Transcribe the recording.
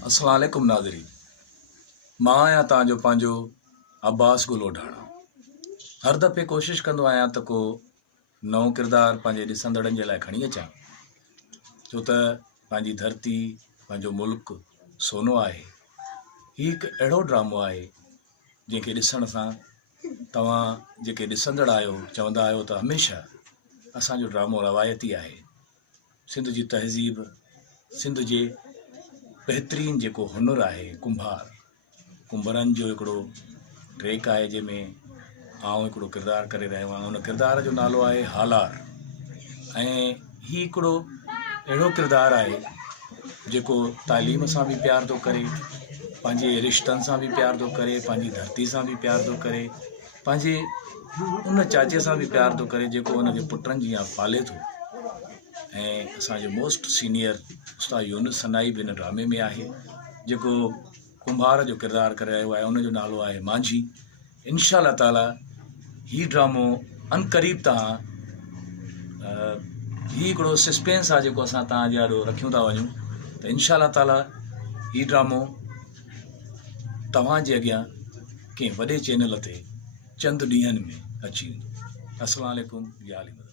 अस्सलाम वालेकुम नाज़रीन। मां आहियां तव्हांजो पंहिंजो अब्बास गुल ओढाणा। हर दफ़े कोशिशि कंदो आहियां त को नओं किरदारु पंहिंजे ॾिसंदड़नि जे लाइ खणी अचां, छो त पंहिंजी धरती, पंहिंजो मुल्क सोनो आहे। हीउ हिकु अहिड़ो ड्रामो आहे जंहिंखे ॾिसण सां तव्हां जेके ॾिसंदड़ आहियो चवंदा आहियो त हमेशह असांजो ड्रामो रवायती आहे। सिंध जी तहज़ीब, सिंध जे बहितरीन जेको हुनुरु आहे, कुंभरनि जो हिकिड़ो ट्रैक आहे जंहिंमें आउं हिकिड़ो किरदारु करे रहियो आहियां। उन किरदार जो नालो आहे हालार। ऐं हीउ हिकिड़ो अहिड़ो किरदारु आहे जेको तालीम सां बि प्यार थो करे, पंहिंजे रिश्तनि सां बि प्यार थो करे, पंहिंजी धरती सां बि प्यार थो करे, पंहिंजे उन चाचे सां बि प्यार थो करे जेको उनजे पुटनि जी पाले थो। ऐं असांजो मोस्ट सीनियर उस्ताद यूनुस सनाई बि हिन ड्रामे में आहे, जेको कुंभार जो किरदारु करे रहियो आहे। उनजो नालो आहे मांझी। इंशा ताला हीउ ड्रामो अनक़रीब तव्हां हीउ हिकिड़ो सस्पेंस आहे जेको असां तव्हांजे ॾाढो रखियूं था वञूं, त इंशा ताला हीउ ड्रामो तव्हांजे अॻियां कंहिं वॾे चैनल ते चंद ॾींहंनि में अची वेंदो। अस्सलाम वालेकुम। या अली मदद।